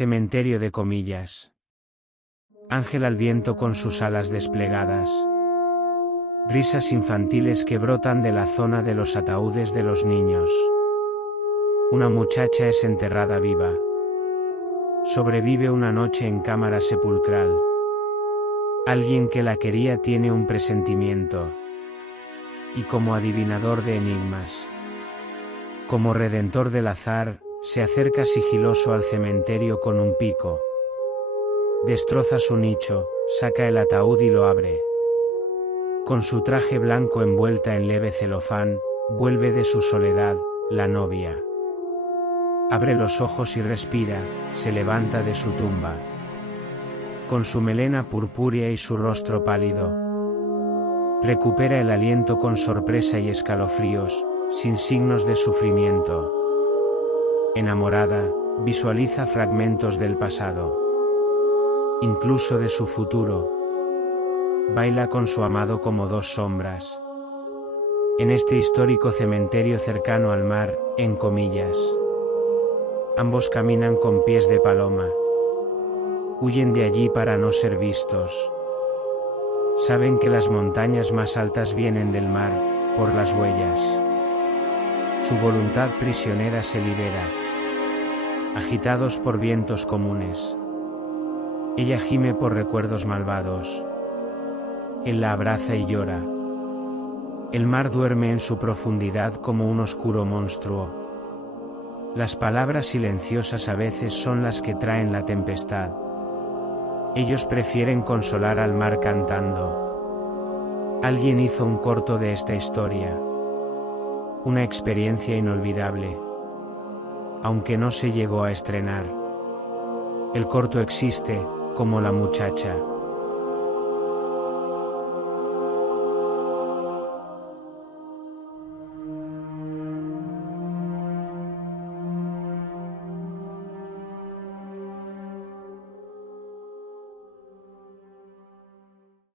Cementerio de Comillas. Ángel al viento con sus alas desplegadas. Risas infantiles que brotan de la zona de los ataúdes de los niños. Una muchacha es enterrada viva. Sobrevive una noche en cámara sepulcral. Alguien que la quería tiene un presentimiento. Y como adivinador de enigmas, como redentor del azar, se acerca sigiloso al cementerio con un pico. Destroza su nicho, saca el ataúd y lo abre. Con su traje blanco envuelta en leve celofán, vuelve de su soledad, la novia. Abre los ojos y respira, se levanta de su tumba. Con su melena purpúrea y su rostro pálido, recupera el aliento con sorpresa y escalofríos, sin signos de sufrimiento. Enamorada, visualiza fragmentos del pasado, incluso de su futuro. Baila con su amado como dos sombras. En este histórico cementerio cercano al mar, en Comillas. Ambos caminan con pies de paloma. Huyen de allí para no ser vistos. Saben que las montañas más altas vienen del mar, por las huellas. Su voluntad prisionera se libera. Agitados por vientos comunes. Ella gime por recuerdos malvados. Él la abraza y llora. El mar duerme en su profundidad como un oscuro monstruo. Las palabras silenciosas a veces son las que traen la tempestad. Ellos prefieren consolar al mar cantando. Alguien hizo un corto de esta historia. Una experiencia inolvidable. Aunque no se llegó a estrenar. El corto existe, como la muchacha.